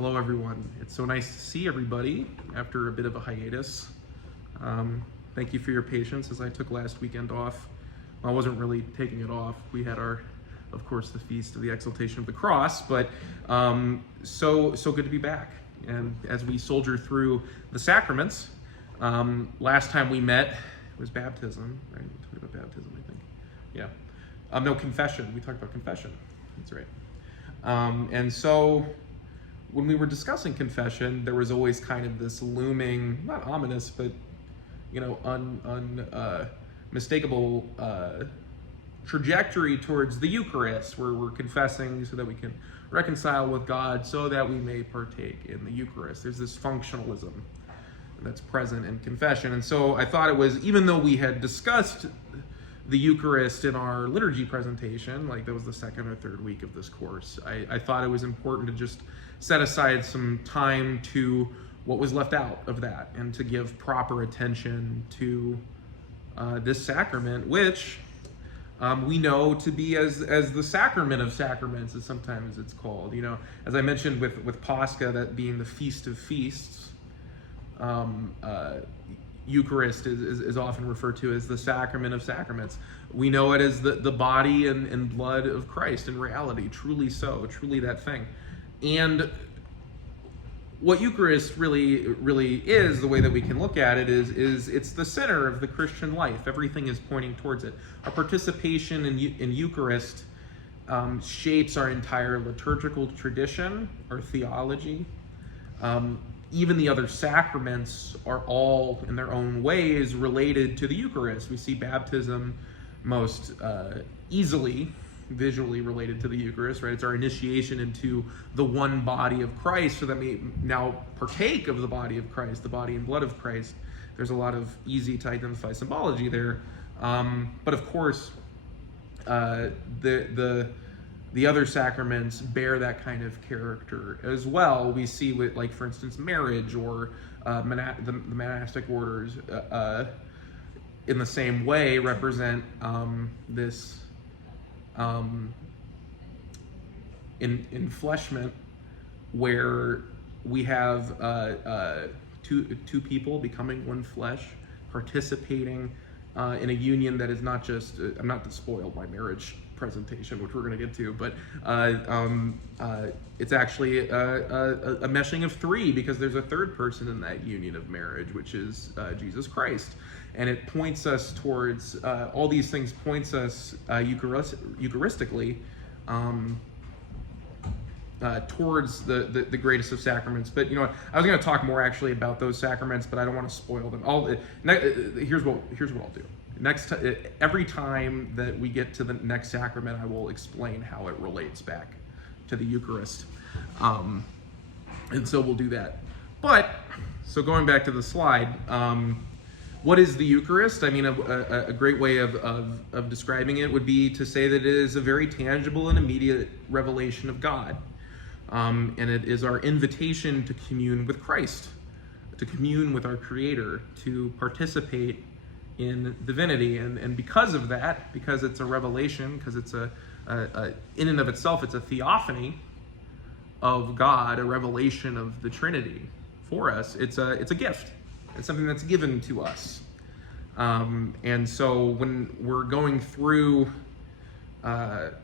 Hello, everyone. It's so nice to see everybody after a bit of a hiatus. Thank you for your patience as I took last weekend off. Well, I wasn't really taking it off. We had of course, the Feast of the Exaltation of the Cross, but so good to be back. And as we soldier through the sacraments, last time we met was baptism, right? We talked about baptism, I think. Yeah. No, confession. We talked about confession. That's right. And so when we were discussing confession, there was always kind of this looming, not ominous, but unmistakable trajectory towards the Eucharist, where we're confessing so that we can reconcile with God, so that we may partake in the Eucharist. There's this functionalism that's present in confession. And so I thought it was, even though we had discussed the Eucharist in our liturgy presentation, like that was the second or third week of this course, I thought it was important to just set aside some time to what was left out of that and to give proper attention to this sacrament, which we know to be as the sacrament of sacraments, as sometimes it's called. As I mentioned with Pascha, that being the feast of feasts, Eucharist is often referred to as the sacrament of sacraments. We know it as the body and blood of Christ in reality, truly so, truly that thing. And what Eucharist really is, the way that we can look at it, is it's the center of the Christian life. Everything is pointing towards it. Our participation in Eucharist shapes our entire liturgical tradition, our theology. Even the other sacraments are all, in their own ways, related to the Eucharist. We see baptism most easily visually related to the Eucharist, right? It's our initiation into the one body of Christ, so that we now partake of the body of Christ, the body and blood of Christ. There's a lot of easy to identify symbology there. But of course, the other sacraments bear that kind of character as well. We see with, like, for instance, marriage or the monastic orders in the same way represent this enfleshment, where we have two people becoming one flesh, participating in a union that is not just, I'm not to spoil my marriage presentation, which we're going to get to, but it's actually a meshing of three, because there's a third person in that union of marriage, which is Jesus Christ. And it points us towards, all these things points us Eucharistically towards the greatest of sacraments. But I was going to talk more actually about those sacraments, but I don't want to spoil them. Here's what I'll do. Every time that we get to the next sacrament, I will explain how it relates back to the Eucharist. And so we'll do that. So going back to the slide, what is the Eucharist? I mean, a great way of describing it would be to say that it is a very tangible and immediate revelation of God. And it is our invitation to commune with Christ, to commune with our Creator, to participate in divinity. And because of that, because it's a revelation, because it's in and of itself, it's a theophany of God, a revelation of the Trinity for us. It's a gift. It's something that's given to us. And so when we're going through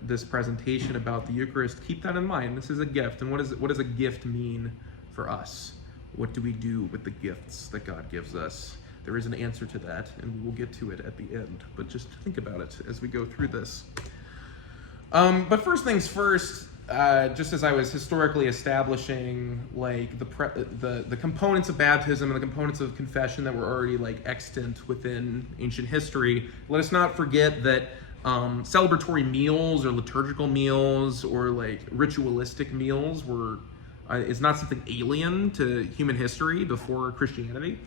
this presentation about the Eucharist, keep that in mind. This is a gift. And what does a gift mean for us? What do we do with the gifts that God gives us? There is an answer to that, and we will get to it at the end. But just think about it as we go through this. But first things first, just as I was historically establishing, like, the components of baptism and the components of confession that were already, like, extant within ancient history, let us not forget that celebratory meals or liturgical meals or, like, ritualistic meals is not something alien to human history before Christianity.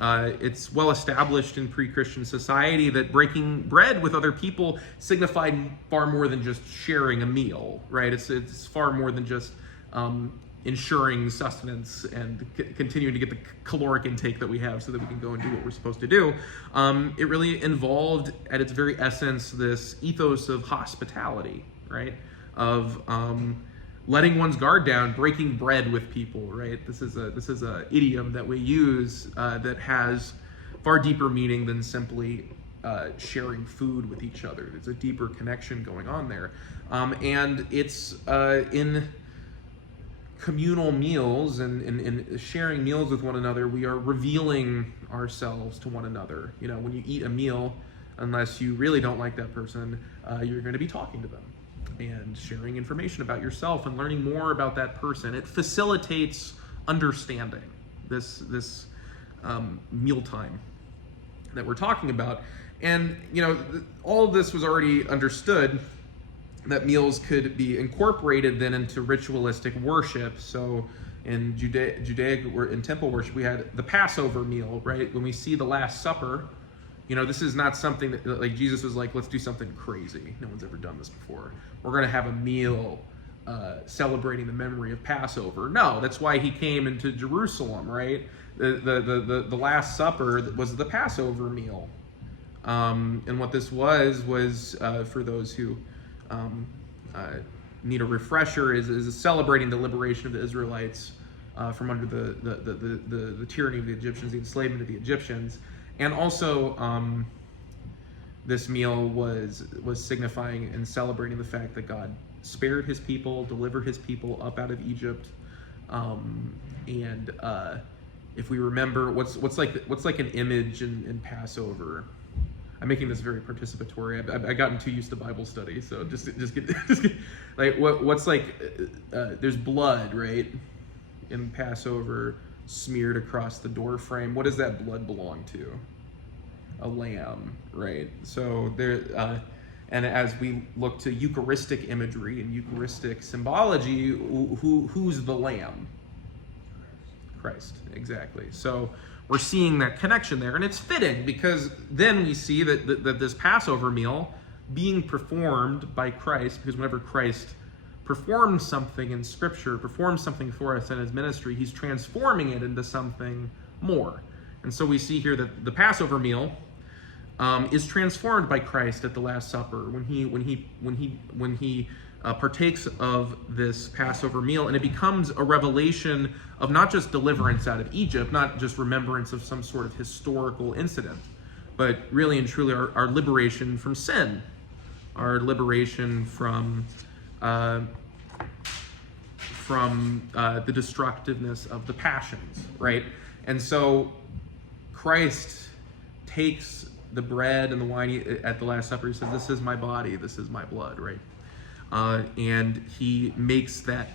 It's well established in pre-Christian society that breaking bread with other people signified far more than just sharing a meal, right? It's far more than just ensuring sustenance and continuing to get the caloric intake that we have so that we can go and do what we're supposed to do. It really involved, at its very essence, this ethos of hospitality, right? Of letting one's guard down, breaking bread with people, right? This is a idiom that we use that has far deeper meaning than simply sharing food with each other. There's a deeper connection going on there, and it's in communal meals and in sharing meals with one another, we are revealing ourselves to one another. You know, when you eat a meal, unless you really don't like that person, you're going to be talking to them and sharing information about yourself and learning more about that person. It facilitates understanding this mealtime that we're talking about. And, you know, all of this was already understood, that meals could be incorporated then into ritualistic worship. So in Judaic, in temple worship, we had the Passover meal, right? When we see the Last Supper, you know, this is not something that, like, Jesus was like, let's do something crazy. No one's ever done this before. We're going to have a meal celebrating the memory of Passover. No, that's why he came into Jerusalem, right? The Last Supper was the Passover meal. And what this was for those who need a refresher, is celebrating the liberation of the Israelites from under the tyranny of the Egyptians, the enslavement of the Egyptians. And also, this meal was signifying and celebrating the fact that God spared his people, delivered his people up out of Egypt. And if we remember, what's like an image in Passover? I'm making this very participatory. I've gotten too used to Bible study, so just get like what's like. There's blood, right, in Passover, smeared across the door frame. What does that blood belong to? A lamb, right? So there, and as we look to Eucharistic imagery and Eucharistic symbology, who's the lamb? Christ, exactly. So we're seeing that connection there, and it's fitting because then we see that this Passover meal being performed by Christ, because whenever Christ performs something in Scripture, performs something for us in his ministry, he's transforming it into something more. And so we see here that the Passover meal is transformed by Christ at the Last Supper when he partakes of this Passover meal, and it becomes a revelation of not just deliverance out of Egypt, not just remembrance of some sort of historical incident, but really and truly our liberation from sin, our liberation from the destructiveness of the passions, right? And so Christ takes the bread and the wine at the Last Supper. He says, "This is my body, this is my blood," right? And he makes that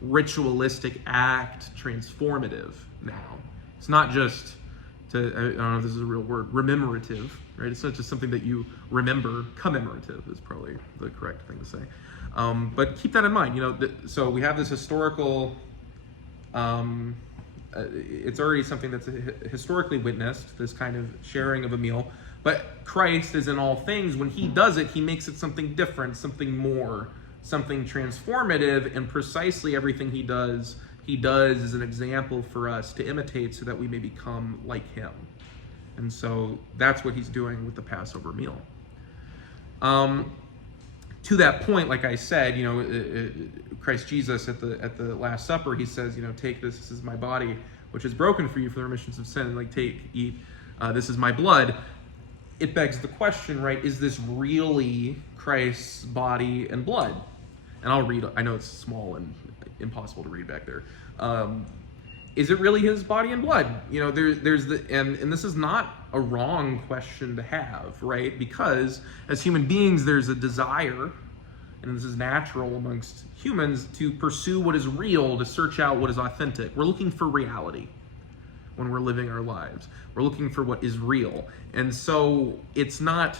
ritualistic act transformative now. It's not just I don't know if this is a real word, rememorative, right? It's not just something that you remember. Commemorative is probably the correct thing to say. But keep that in mind, you know, so we have this historical, it's already something that's historically witnessed, this kind of sharing of a meal. But Christ, as in all things, when he does it, he makes it something different, something more, something transformative, and precisely everything he does as an example for us to imitate so that we may become like him. And so that's what he's doing with the Passover meal. To that point, like I said, you know, Christ Jesus at the Last Supper, he says, you know, take this, this is my body, which is broken for you for the remissions of sin. Like, take, eat, this is my blood. It begs the question, right, is this really Christ's body and blood? And I'll read, I know it's small and impossible to read back there. Is it really his body and blood? You know, there's and this is not a wrong question to have, right? Because as human beings, there's a desire, and this is natural amongst humans, to pursue what is real, to search out what is authentic. We're looking for reality when we're living our lives. We're looking for what is real. And so it's not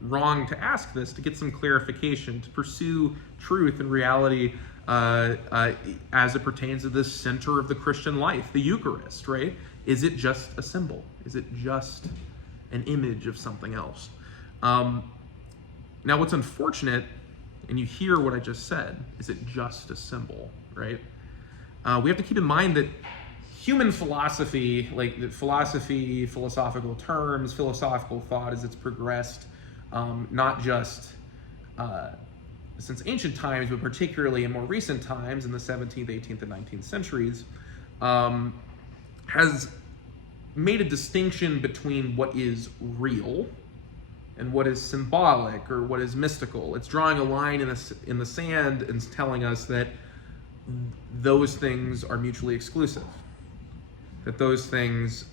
wrong to ask this, to get some clarification, to pursue truth and reality as it pertains to the center of the Christian life, the Eucharist, right? Is it just a symbol? Is it just an image of something else? Now, what's unfortunate, and you hear what I just said, is it just a symbol, right? We have to keep in mind that human philosophy, like the philosophical terms, philosophical thought as it's progressed, not just since ancient times, but particularly in more recent times, in the 17th, 18th, and 19th centuries, has made a distinction between what is real and what is symbolic or what is mystical. It's drawing a line in the sand and telling us that those things are mutually exclusive, that those things,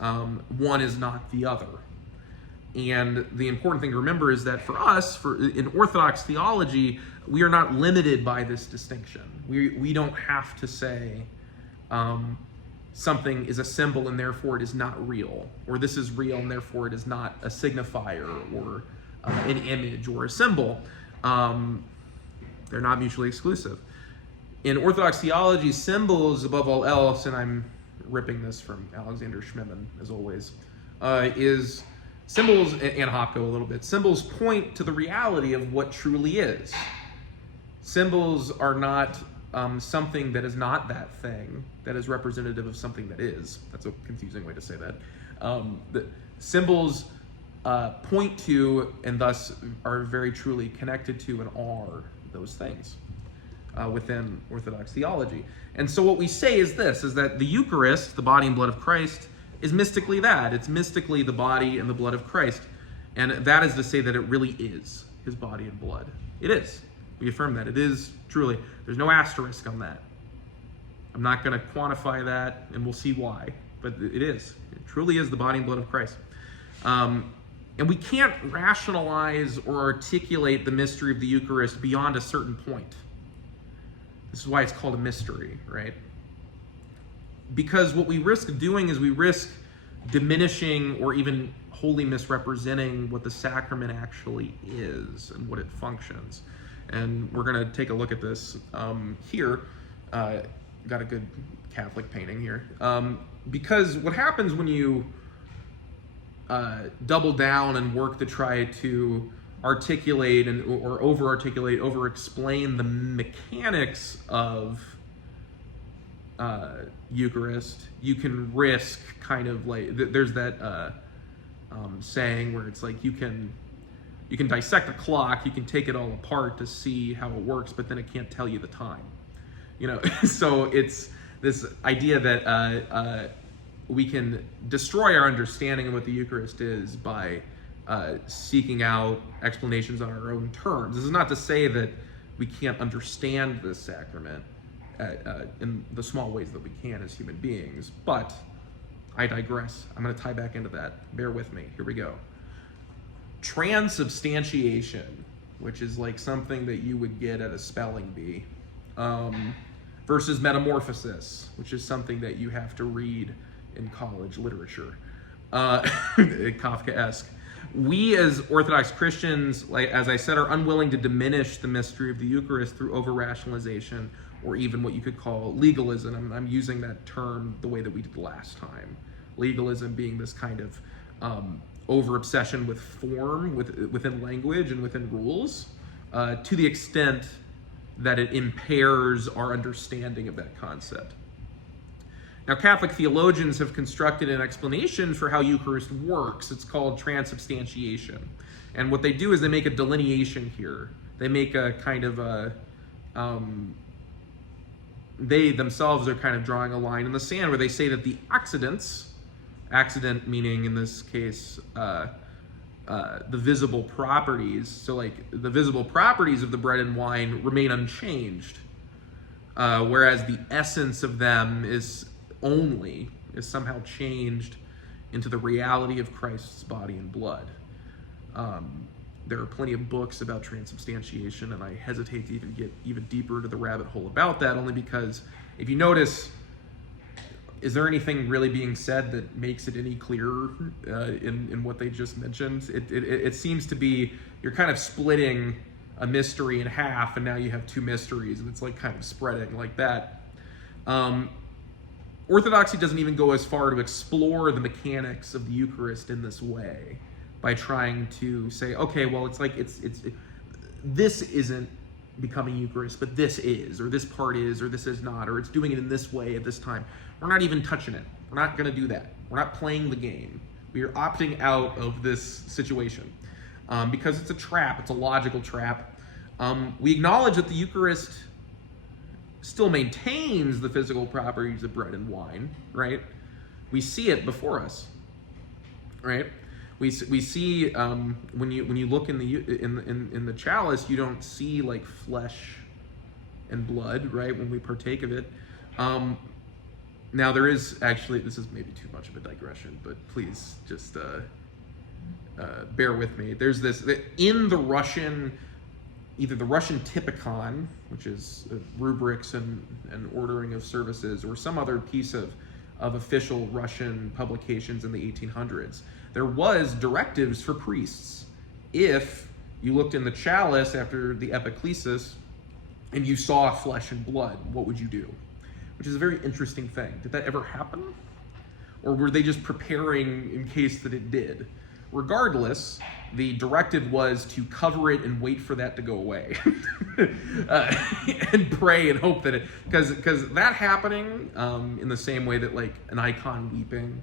one is not the other. And the important thing to remember is that for us, in Orthodox theology, we are not limited by this distinction. We don't have to say something is a symbol and therefore it is not real, or this is real and therefore it is not a signifier or an image or a symbol. They're not mutually exclusive. In Orthodox theology, symbols above all else, and I'm ripping this from Alexander Schmemann as always, is symbols, and Hopko a little bit, symbols point to the reality of what truly is. Symbols are not something that is not that thing, that is representative of something that is. That's a confusing way to say that. The symbols point to, and thus are very truly connected to and are those things within Orthodox theology. And so what we say is this, is that the Eucharist, the body and blood of Christ, is mystically that. It's mystically the body and the blood of Christ. And that is to say that it really is his body and blood. It is. We affirm that. It is truly. There's no asterisk on that. I'm not going to quantify that, and we'll see why. But it is. It truly is the body and blood of Christ. And we can't rationalize or articulate the mystery of the Eucharist beyond a certain point. This is why it's called a mystery, right? Because what we risk doing is we risk diminishing or even wholly misrepresenting what the sacrament actually is and what it functions. And we're going to take a look at this here. Got a good Catholic painting here. Because what happens when you double down and work to try to articulate or over-articulate, over-explain the mechanics of Eucharist, you can risk kind of like, there's that saying where it's like you can dissect a clock, you can take it all apart to see how it works, but then it can't tell you the time. So it's this idea that we can destroy our understanding of what the Eucharist is by seeking out explanations on our own terms. This is not to say that we can't understand this sacrament in the small ways that we can as human beings, but I digress. I'm going to tie back into that. Bear with me. Here we go. Transubstantiation, which is like something that you would get at a spelling bee, versus metamorphosis, which is something that you have to read in college literature, Kafkaesque. We as Orthodox Christians, like as I said, are unwilling to diminish the mystery of the Eucharist through over-rationalization or even what you could call legalism. I'm using that term the way that we did last time. Legalism being this kind of over-obsession with form, within language and within rules, to the extent that it impairs our understanding of that concept. Now, Catholic theologians have constructed an explanation for how Eucharist works. It's called transubstantiation. And what they do is they make a delineation here. They make a kind of a, they themselves are kind of drawing a line in the sand where they say that the accident meaning in this case, the visible properties, so like the visible properties of the bread and wine remain unchanged, whereas the essence of them is somehow changed into the reality of Christ's body and blood. There are plenty of books about transubstantiation, and I hesitate to even get even deeper into the rabbit hole about that, only because if you notice, is there anything really being said that makes it any clearer in what they just mentioned? It seems to be you're kind of splitting a mystery in half, and now you have two mysteries, and it's like kind of spreading like that. Orthodoxy doesn't even go as far to explore the mechanics of the Eucharist in this way by trying to say, okay, well, it's like this isn't becoming Eucharist, but this is, or this part is, or this is not, or it's doing it in this way at this time. We're not even touching it. We're not going to do that. We're not playing the game. We are opting out of this situation because it's a trap. It's a logical trap. We acknowledge that the Eucharist still maintains the physical properties of bread and wine, right? We see it before us, right? We see when you look in the chalice, you don't see like flesh and blood, right? When we partake of it. Now there is actually, this is maybe too much of a digression, but please just bear with me. There's this in the Russian, either the Russian Typicon, which is rubrics and ordering of services, or some other piece of official Russian publications in the 1800s. There was directives for priests. If you looked in the chalice after the epiclesis and you saw flesh and blood, what would you do? Which is a very interesting thing. Did that ever happen? Or were they just preparing in case that it did? Regardless, the directive was to cover it and wait for that to go away. And pray and hope that it, because that happening in the same way that like an icon weeping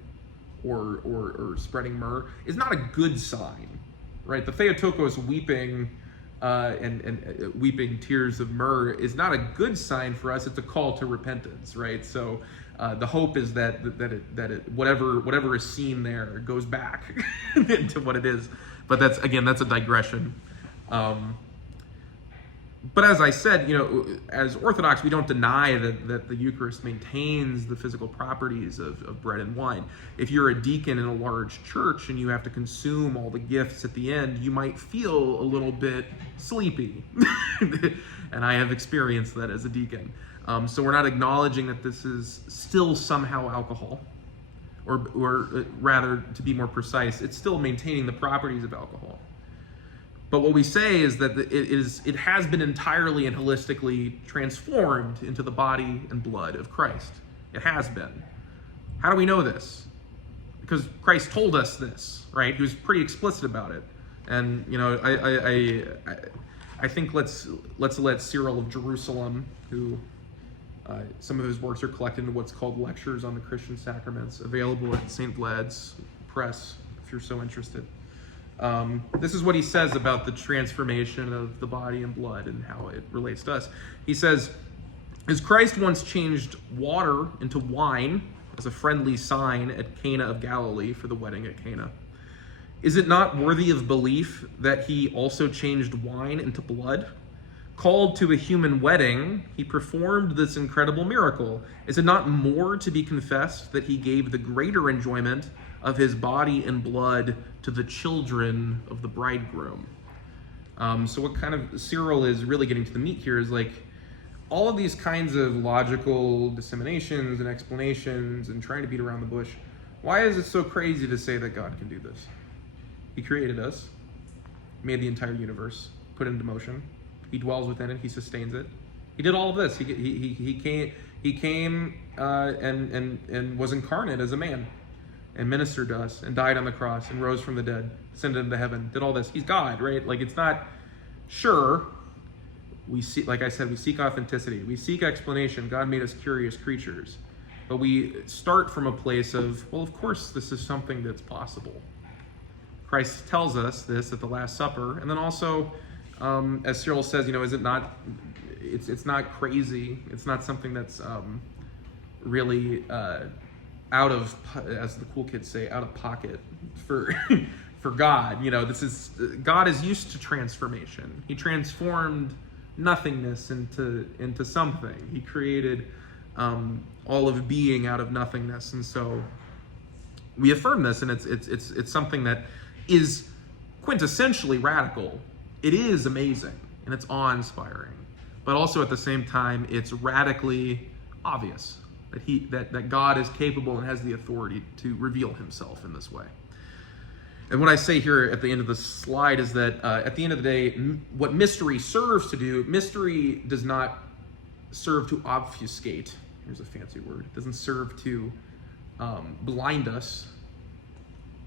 or spreading myrrh is not a good sign, right? The Theotokos weeping and weeping tears of myrrh is not a good sign for us. It's a call to repentance, right? So the hope is that it whatever is seen there goes back into what it is. But that's a digression. But as I said, as Orthodox, we don't deny that the Eucharist maintains the physical properties of bread and wine. If you're a deacon in a large church and you have to consume all the gifts at the end, you might feel a little bit sleepy. And I have experienced that as a deacon. So we're not acknowledging that this is still somehow alcohol, or rather, to be more precise, it's still maintaining the properties of alcohol. But what we say is that it has been entirely and holistically transformed into the body and blood of Christ. It has been. How do we know this? Because Christ told us this, right? He was pretty explicit about it. And I think let's let Cyril of Jerusalem, who some of his works are collected into what's called Lectures on the Christian Sacraments, available at St. Vlad's Press, if you're so interested. This is what he says about the transformation of the body and blood and how it relates to us. He says, as Christ once changed water into wine as a friendly sign at Cana of Galilee for the wedding at Cana, is it not worthy of belief that he also changed wine into blood? Called to a human wedding, he performed this incredible miracle. Is it not more to be confessed that he gave the greater enjoyment of his body and blood to the children of the bridegroom? So what kind of Cyril is really getting to the meat here is like all of these kinds of logical disseminations and explanations and trying to beat around the bush. Why is it so crazy to say that God can do this? He created us, made the entire universe, put it into motion. He dwells within it. He sustains it. He did all of this. He came and was incarnate as a man, and ministered to us, and died on the cross, and rose from the dead, ascended into heaven, did all this. He's God, right? Like, it's not, sure, we see, like I said, we seek authenticity. We seek explanation. God made us curious creatures. But we start from a place of, well, of course, this is something that's possible. Christ tells us this at the Last Supper. And then also, as Cyril says, is it not, it's not crazy. It's not something that's really out of, as the cool kids say, out of pocket for for God. God is used to transformation. He transformed nothingness into something. He created all of being out of nothingness, and so we affirm this, and it's something that is quintessentially radical. It is amazing and it's awe-inspiring, but also at the same time it's radically obvious that God is capable and has the authority to reveal himself in this way. And what I say here at the end of the slide is that at the end of the day, what mystery serves to do, mystery does not serve to obfuscate. Here's a fancy word. It doesn't serve to blind us,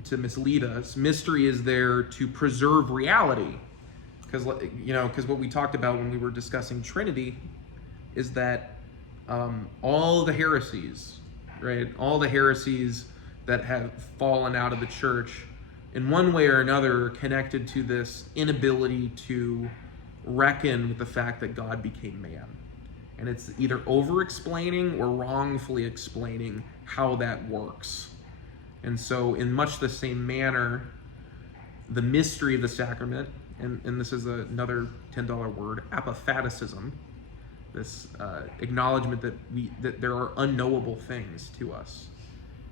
to mislead us. Mystery is there to preserve reality. Because what we talked about when we were discussing Trinity is that all the heresies, right? All the heresies that have fallen out of the church in one way or another are connected to this inability to reckon with the fact that God became man. And it's either over-explaining or wrongfully explaining how that works. And so in much the same manner, the mystery of the sacrament, and this is another $10 word, apophaticism, this acknowledgement that there are unknowable things to us,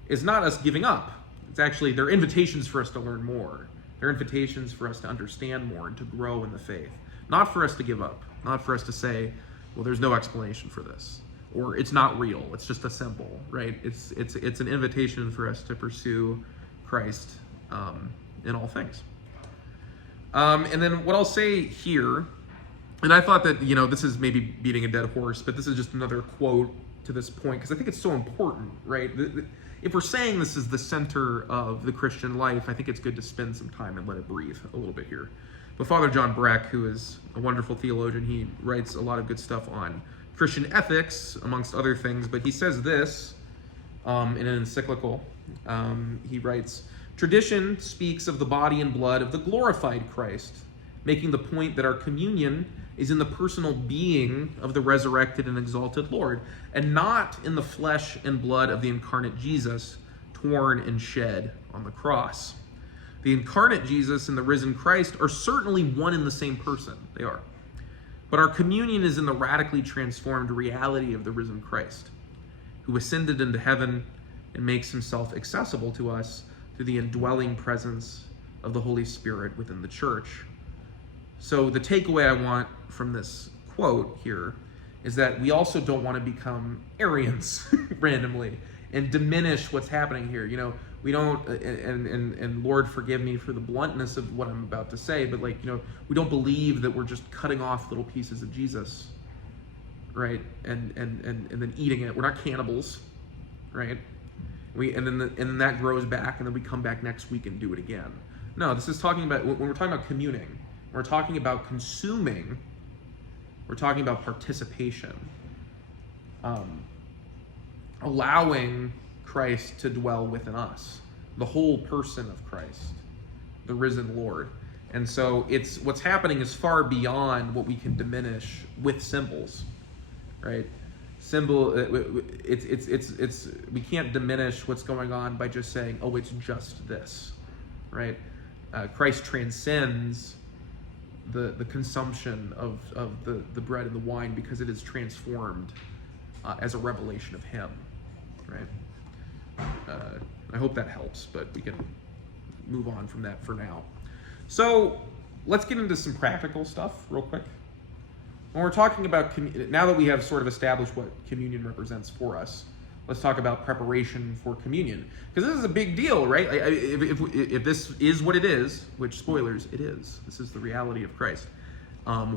is not us giving up. It's actually, they're invitations for us to learn more. They're invitations for us to understand more and to grow in the faith. Not for us to give up. Not for us to say, well, there's no explanation for this, or it's not real, it's just a symbol, right? It's an invitation for us to pursue Christ in all things. And then what I'll say here, and I thought that, this is maybe beating a dead horse, but this is just another quote to this point, because I think it's so important, right? If we're saying this is the center of the Christian life, I think it's good to spend some time and let it breathe a little bit here. But Father John Breck, who is a wonderful theologian, he writes a lot of good stuff on Christian ethics, amongst other things, but he says this in an encyclical. He writes, "Tradition speaks of the body and blood of the glorified Christ, making the point that our communion is in the personal being of the resurrected and exalted Lord, and not in the flesh and blood of the incarnate Jesus, torn and shed on the cross. The incarnate Jesus and the risen Christ are certainly one and the same person. They are. But our communion is in the radically transformed reality of the risen Christ, who ascended into heaven and makes himself accessible to us through the indwelling presence of the Holy Spirit within the church." So the takeaway I want from this quote here is that we also don't want to become Arians randomly and diminish what's happening here. We don't, and Lord forgive me for the bluntness of what I'm about to say, but we don't believe that we're just cutting off little pieces of Jesus, right? And then eating it. We're not cannibals, right? And then that grows back, and then we come back next week and do it again. No, this is talking about, when we're talking about communing, we're talking about consuming, we're talking about participation, allowing Christ to dwell within us, the whole person of Christ, the risen Lord. And so what's happening is far beyond what we can diminish with symbols, right? We can't diminish what's going on by just saying, oh, it's just this, right? Christ transcends the consumption of the bread and the wine because it is transformed as a revelation of him, right? I hope that helps, but we can move on from that for now. So let's get into some practical stuff real quick. When we're talking about, now that we have sort of established what communion represents for us, let's talk about preparation for communion. Because this is a big deal, right? If this is what it is, which, spoilers, it is. This is the reality of Christ.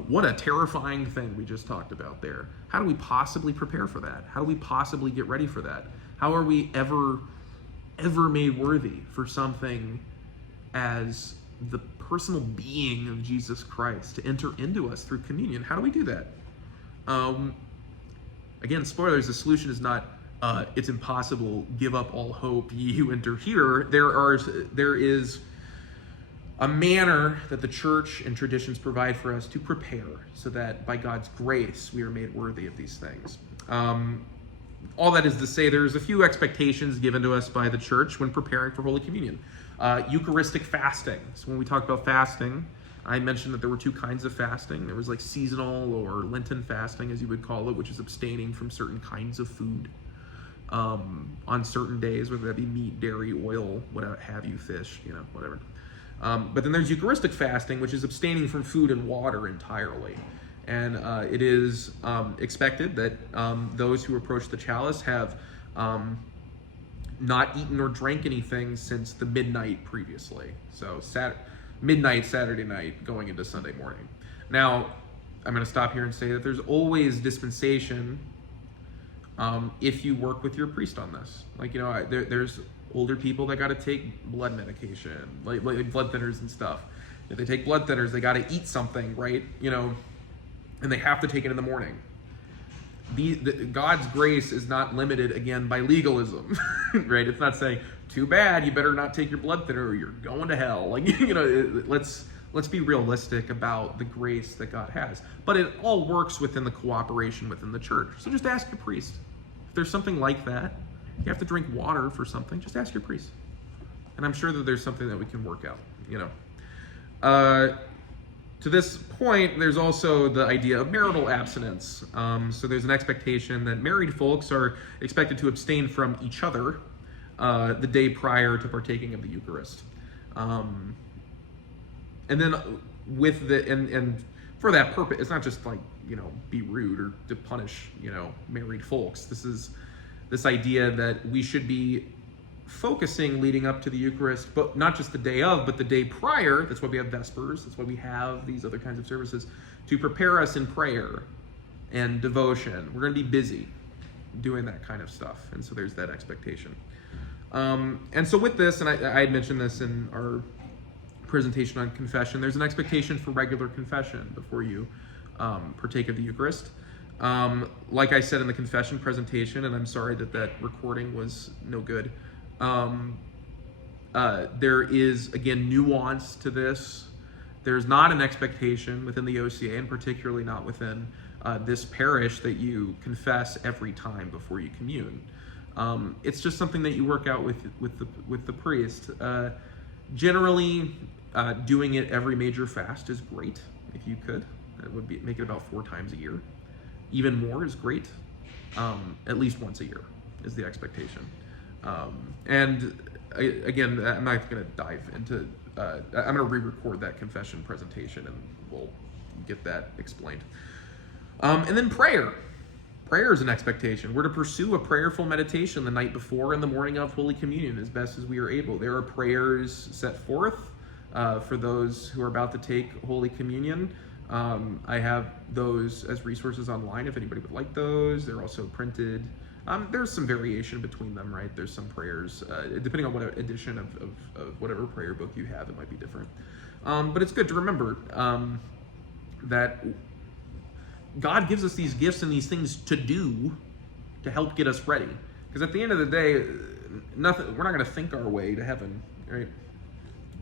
What a terrifying thing we just talked about there. How do we possibly prepare for that? How do we possibly get ready for that? How are we ever made worthy for something as the personal being of Jesus Christ to enter into us through communion? How do we do that? Again, spoilers, the solution is not it's impossible, give up all hope, ye who enter here. There is a manner that the church and traditions provide for us to prepare so that by God's grace we are made worthy of these things. All that is to say, there's a few expectations given to us by the church when preparing for Holy Communion. Eucharistic fasting. So when we talk about fasting, I mentioned that there were two kinds of fasting. There was seasonal or Lenten fasting, as you would call it, which is abstaining from certain kinds of food on certain days, whether that be meat, dairy, oil, whatever have you, fish, whatever. But then there's Eucharistic fasting, which is abstaining from food and water entirely. And it is expected that those who approach the chalice have not eaten or drank anything since the midnight previously. So midnight Saturday night going into Sunday morning. Now, I'm going to stop here and say that there's always dispensation if you work with your priest on this. There's older people that got to take blood medication, like blood thinners and stuff. If they take blood thinners, they got to eat something, right? And they have to take it in the morning. God's grace is not limited, again, by legalism, right? It's not saying, too bad, you better not take your blood thinner or you're going to hell. Let's let's be realistic about the grace that God has. But it all works within the cooperation within the church. So just ask your priest. If there's something like that, you have to drink water for something, just ask your priest. And I'm sure that there's something that we can work out, To this point, there's also the idea of marital abstinence. So there's an expectation that married folks are expected to abstain from each other the day prior to partaking of the Eucharist. And then with and for that purpose, it's not just like, be rude or to punish, married folks. This is this idea that we should be focusing leading up to the Eucharist, but not just the day of, but the day prior. That's why we have Vespers. That's why we have these other kinds of services to prepare us in prayer and devotion. We're going to be busy doing that kind of stuff. And so there's that expectation. And so with this, and I had mentioned this in our presentation on confession, there's an expectation for regular confession before you partake of the Eucharist. Like I said in the confession presentation, and I'm sorry that recording was no good, there is, again, nuance to this. There's not an expectation within the OCA, and particularly not within this parish, that you confess every time before you commune. It's just something that you work out with the priest. Generally, doing it every major fast is great, if you could. That would make it about 4 times a year. Even more is great. At least once a year is the expectation. Again, I'm not going to dive into, I'm going to re-record that confession presentation and we'll get that explained. And then prayer. Prayer is an expectation. We're to pursue a prayerful meditation the night before and the morning of Holy Communion as best as we are able. There are prayers set forth for those who are about to take Holy Communion. I have those as resources online if anybody would like those. They're also printed. There's some variation between them, right? There's some prayers, depending on what edition of whatever prayer book you have, it might be different. But it's good to remember that God gives us these gifts and these things to do to help get us ready. Because at the end of the day, we're not going to think our way to heaven, right?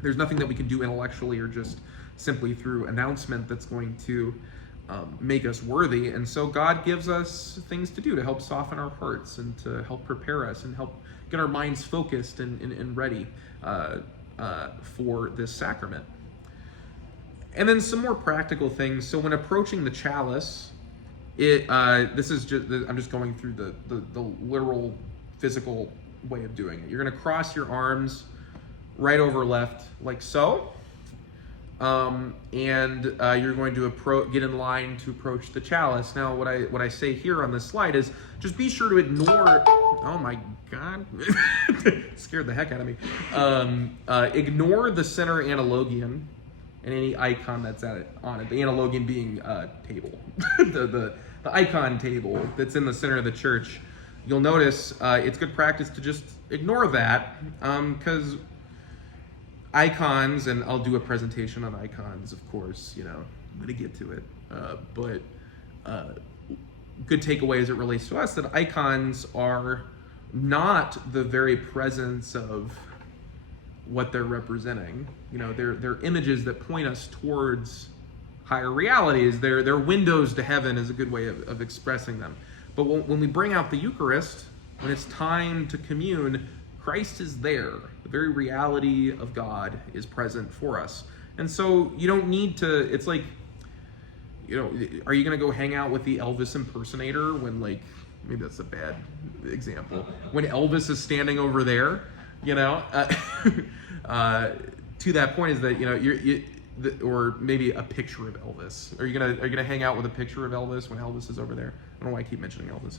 There's nothing that we can do intellectually or just simply through announcement that's going to make us worthy. And so God gives us things to do to help soften our hearts and to help prepare us and help get our minds focused and ready for this sacrament. And then some more practical things. So when approaching the chalice, this is just, I'm just going through the literal physical way of doing it. You're going to cross your arms right over left like so. And you're going to get in line to approach the chalice. Now, what I say here on this slide is just be sure to ignore. Oh my God, scared the heck out of me. Ignore the center analogian and any icon that's on it. The analogian being table, the icon table that's in the center of the church. You'll notice it's good practice to just ignore that because icons, and I'll do a presentation on icons, of course, I'm going to get to it. But good takeaway as it relates to us, that icons are not the very presence of what they're representing. They're images that point us towards higher realities. They're windows to heaven is a good way of expressing them. But when we bring out the Eucharist, when it's time to commune, Christ is there. The very reality of God is present for us. And so you don't need to, it's like, are you going to go hang out with the Elvis impersonator when, maybe that's a bad example, when Elvis is standing over there, to that point is that, or maybe a picture of Elvis. Are you gonna hang out with a picture of Elvis when Elvis is over there? I don't know why I keep mentioning Elvis,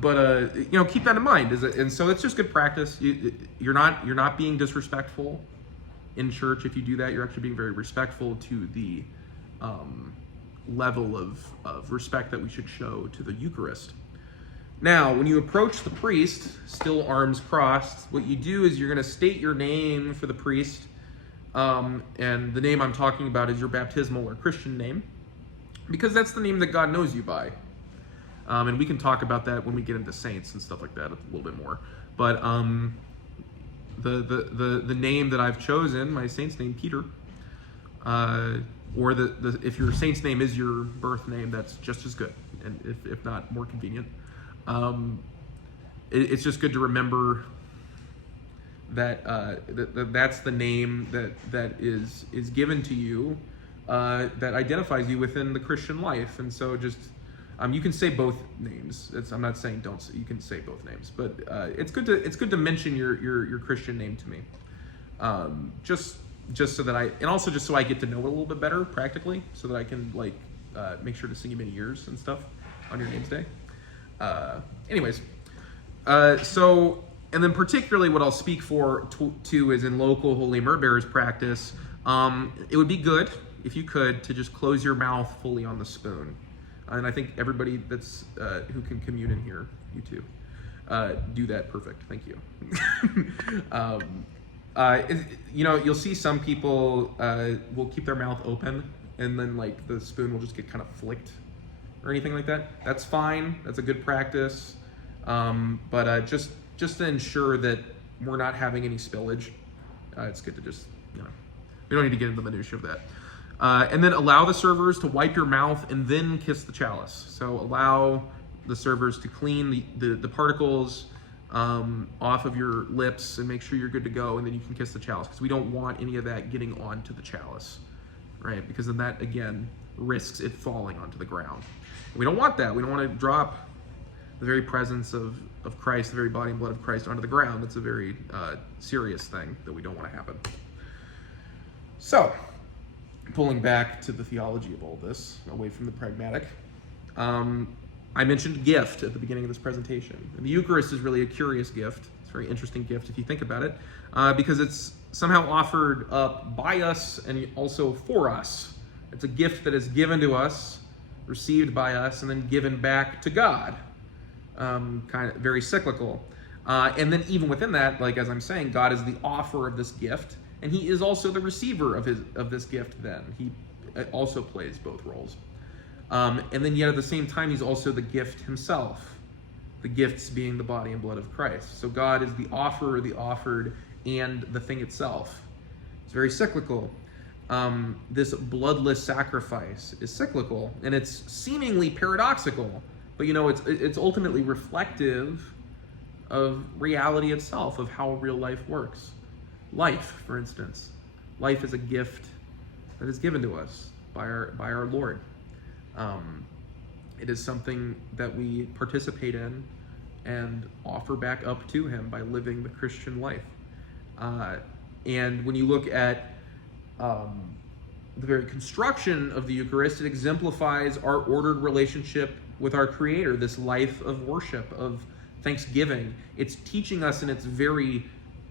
but keep that in mind. And so it's just good practice. You're not being disrespectful in church. If you do that, you're actually being very respectful to the level of respect that we should show to the Eucharist. Now, when you approach the priest, still arms crossed, what you do is you're going to state your name for the priest. And the name I'm talking about is your baptismal or Christian name, because that's the name that God knows you by. And we can talk about that when we get into saints and stuff like that a little bit more. But the name that I've chosen, my saint's name, Peter, or if your saint's name is your birth name, that's just as good, and if not more convenient. It's just good to remember that that's the name that is given to you, that identifies you within the Christian life. And so just you can say both names. I'm not saying don't. You can say both names, but it's good to mention your Christian name to me, just so that and also just so I get to know it a little bit better practically, so that I can make sure to sing you many years and stuff on your name's day. Anyways, so. And then particularly what I'll speak to is in local Holy Myrrh Bearers practice, it would be good, if you could, to just close your mouth fully on the spoon. And I think everybody that's who can commune in here, you too, do that perfect. Thank you. You'll see some people will keep their mouth open, and then the spoon will just get kind of flicked or anything like that. That's fine. That's a good practice. But just to ensure that we're not having any spillage, it's good to just, we don't need to get into the minutiae of that. And then allow the servers to wipe your mouth and then kiss the chalice. So allow the servers to clean the particles off of your lips and make sure you're good to go, and then you can kiss the chalice, because we don't want any of that getting onto the chalice, right? Because then that, again, risks it falling onto the ground. We don't want that. We don't want to drop the very presence of Christ, the very body and blood of Christ, onto the ground. That's a very serious thing that we don't want to happen. So, pulling back to the theology of all this, away from the pragmatic, I mentioned gift at the beginning of this presentation. And the Eucharist is really a curious gift. It's a very interesting gift if you think about it, because it's somehow offered up by us and also for us. It's a gift that is given to us, received by us, and then given back to God. Kind of very cyclical. And then even within that, as I'm saying, God is the offer of this gift, and he is also the receiver of this gift then. He also plays both roles. And then yet at the same time, he's also the gift himself, the gifts being the body and blood of Christ. So God is the offerer, the offered, and the thing itself. It's very cyclical. This bloodless sacrifice is cyclical, and it's seemingly paradoxical, but it's ultimately reflective of reality itself, of how real life works. Life, for instance. Life is a gift that is given to us by our Lord. It is something that we participate in and offer back up to him by living the Christian life. And when you look at the very construction of the Eucharist, it exemplifies our ordered relationship with our Creator, this life of worship, of thanksgiving. It's teaching us in its very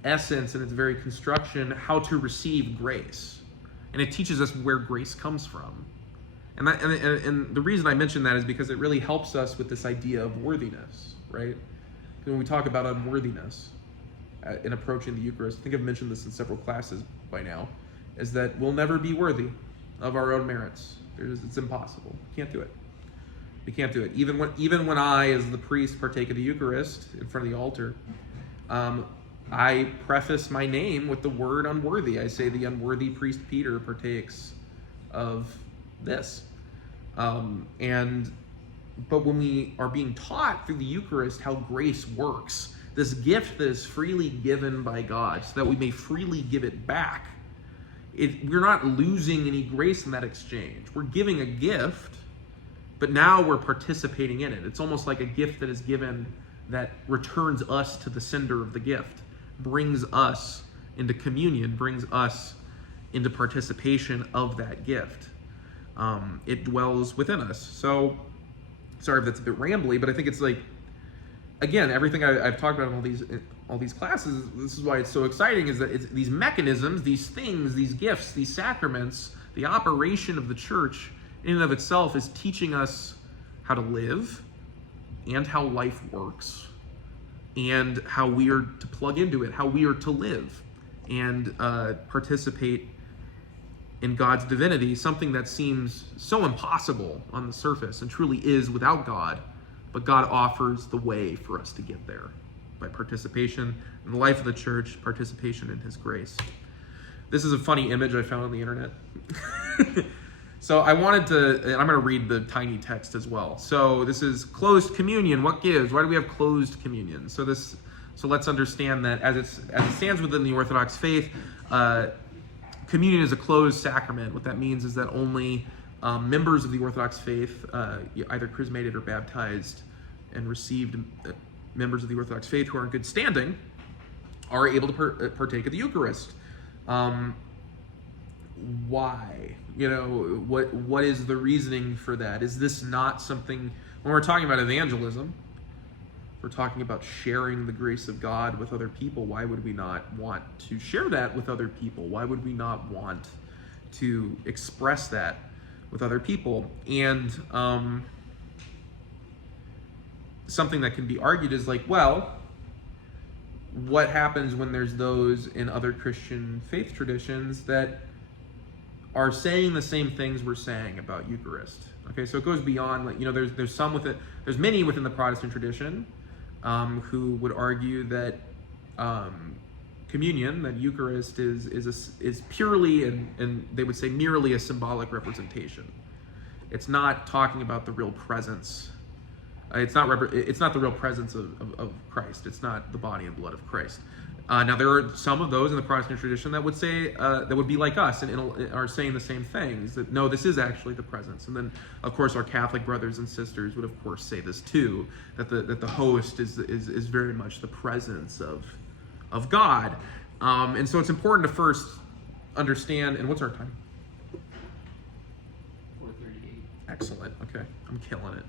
essence and its very construction how to receive grace. And it teaches us where grace comes from. And the reason I mention that is because it really helps us with this idea of worthiness, right? When we talk about unworthiness in approaching the Eucharist, I think I've mentioned this in several classes by now, is that we'll never be worthy of our own merits. It's impossible. We can't do it. We can't do it. Even when I, as the priest, partake of the Eucharist in front of the altar, I preface my name with the word unworthy. I say the unworthy priest Peter partakes of this. But when we are being taught through the Eucharist how grace works, this gift that is freely given by God so that we may freely give it back, we're not losing any grace in that exchange. We're giving a gift, but now we're participating in it. It's almost like a gift that is given that returns us to the sender of the gift, brings us into communion, brings us into participation of that gift. It dwells within us. So, sorry if that's a bit rambly, but I think it's again, everything I've talked about in all these classes, this is why it's so exciting, is that it's these mechanisms, these things, these gifts, these sacraments, the operation of the church in and of itself is teaching us how to live and how life works and how we are to plug into it, how we are to live and participate in God's divinity, something that seems so impossible on the surface and truly is without God, but God offers the way for us to get there by participation in the life of the church, participation in his grace. This is a funny image I found on the internet. So I wanted to, and I'm going to read the tiny text as well. So this is closed communion. What gives? Why do we have closed communion? So let's understand that as it stands within the Orthodox faith, communion is a closed sacrament. What that means is that only members of the Orthodox faith, either chrismated or baptized and received members of the Orthodox faith who are in good standing, are able to partake of the Eucharist. Why? What is the reasoning for that? Is this not something, when we're talking about evangelism, we're talking about sharing the grace of God with other people, why would we not want to share that with other people? Why would we not want to express that with other people? And something that can be argued is like, well, what happens when there's those in other Christian faith traditions that are saying the same things we're saying about Eucharist? Okay, so it goes beyond, like, there's some with it. There's many within the Protestant tradition who would argue that communion, that Eucharist is purely and they would say merely a symbolic representation. It's not talking about the real presence. It's not the real presence of Christ. It's not the body and blood of Christ. Now, there are some of those in the Protestant tradition that would say, that would be like us and are saying the same things, that no, this is actually the presence. And then, of course, our Catholic brothers and sisters would, of course, say this too, that the host is very much the presence of God. And so it's important to first understand, and what's our time? 4:38. Excellent. Okay, I'm killing it.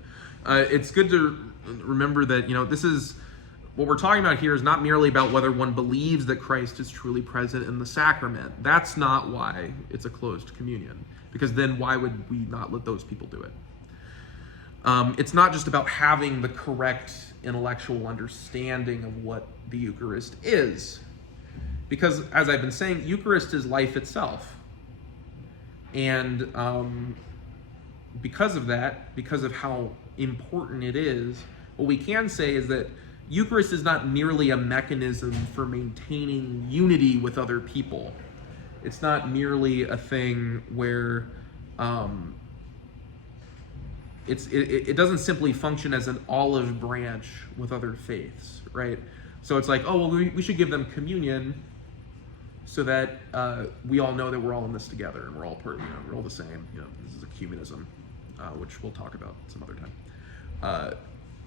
It's good to remember that, this is, what we're talking about here is not merely about whether one believes that Christ is truly present in the sacrament. That's not why it's a closed communion, because then why would we not let those people do it? It's not just about having the correct intellectual understanding of what the Eucharist is, because, as I've been saying, Eucharist is life itself. And because of that, because of how important it is, what we can say is that Eucharist is not merely a mechanism for maintaining unity with other people. It's not merely a thing where it doesn't simply function as an olive branch with other faiths, right? So it's like, oh, well, we should give them communion so that we all know that we're all in this together and we're all we're all the same. This is ecumenism, which we'll talk about some other time.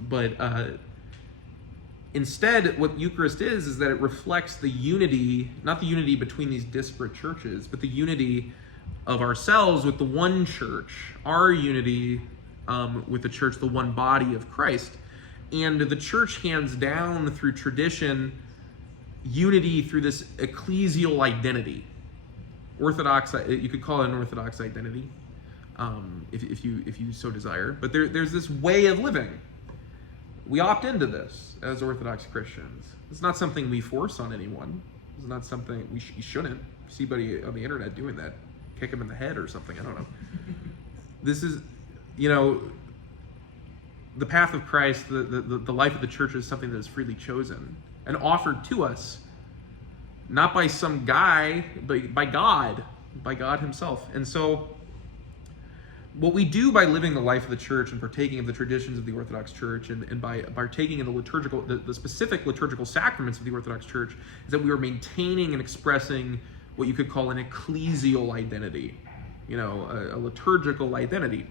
But instead, what Eucharist is that it reflects the unity, not the unity between these disparate churches, but the unity of ourselves with the one church, our unity with the church, the one body of Christ. And the church hands down through tradition unity through this ecclesial identity. Orthodox, you could call it an Orthodox identity, if you so desire. But there's this way of living. We opt into this as Orthodox Christians. It's not something we force on anyone. It's not something you shouldn't. See anybody on the internet doing that, kick them in the head or something. I don't know. This is, the path of Christ, the life of the church is something that is freely chosen and offered to us, not by some guy, but by God himself. And so what we do by living the life of the church and partaking of the traditions of the Orthodox Church and by partaking in the specific liturgical sacraments of the Orthodox Church is that we are maintaining and expressing what you could call an ecclesial identity, a liturgical identity.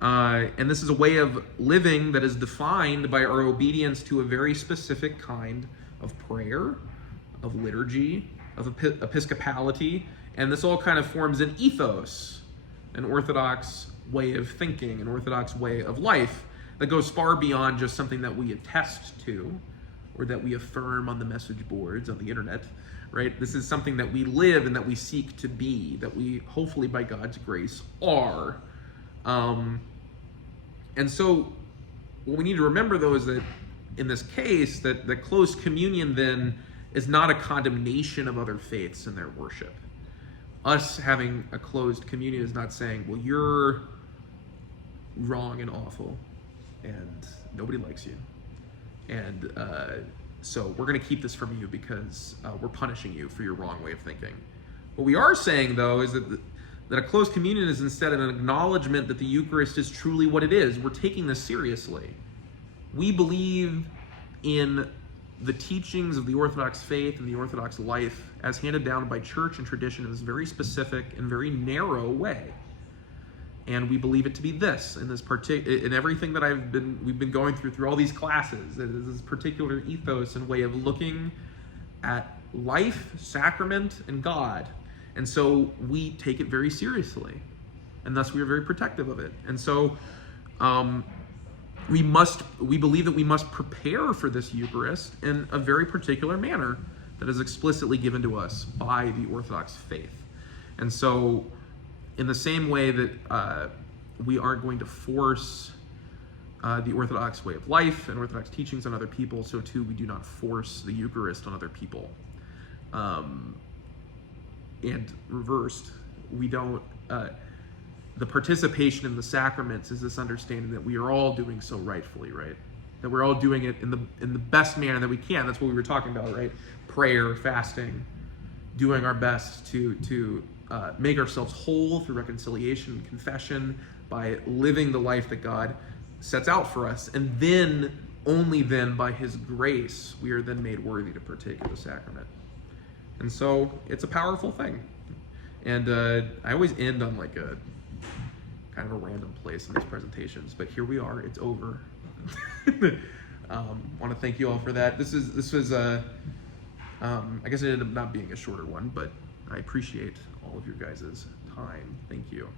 And this is a way of living that is defined by our obedience to a very specific kind of prayer, of liturgy, of episcopality, and this all kind of forms an ethos, an Orthodox way of thinking, an Orthodox way of life that goes far beyond just something that we attest to or that we affirm on the message boards on the internet, right? This is something that we live and that we seek to be, that we hopefully by God's grace are. And so what we need to remember, though, is that in this case, that the closed communion then is not a condemnation of other faiths in their worship. Us having a closed communion is not saying, well, you're wrong and awful, and nobody likes you. And so we're going to keep this from you because we're punishing you for your wrong way of thinking. What we are saying, though, is that a close communion is instead an acknowledgement that the Eucharist is truly what it is. We're taking this seriously. We believe in the teachings of the Orthodox faith and the Orthodox life as handed down by church and tradition in this very specific and very narrow way. And we believe it to be this, in everything that we've been going through all these classes, this particular ethos and way of looking at life, sacrament, and God. And so we take it very seriously, and thus we are very protective of it. And so we believe that we must prepare for this Eucharist in a very particular manner that is explicitly given to us by the Orthodox faith. And so in the same way that we aren't going to force the Orthodox way of life and Orthodox teachings on other people, so too we do not force the Eucharist on other people. And reversed, we don't, the participation in the sacraments is this understanding that we are all doing so rightfully, right? That we're all doing it in the best manner that we can. That's what we were talking about, right? Prayer, fasting, doing our best to make ourselves whole through reconciliation and confession by living the life that God sets out for us. And then, only then, by His grace, we are then made worthy to partake of the sacrament. And so it's a powerful thing. And I always end on like a kind of a random place in these presentations, but here we are, it's over. Want to thank you all for that. This was I guess it ended up not being a shorter one, but I appreciate all of your guys' time. Thank you.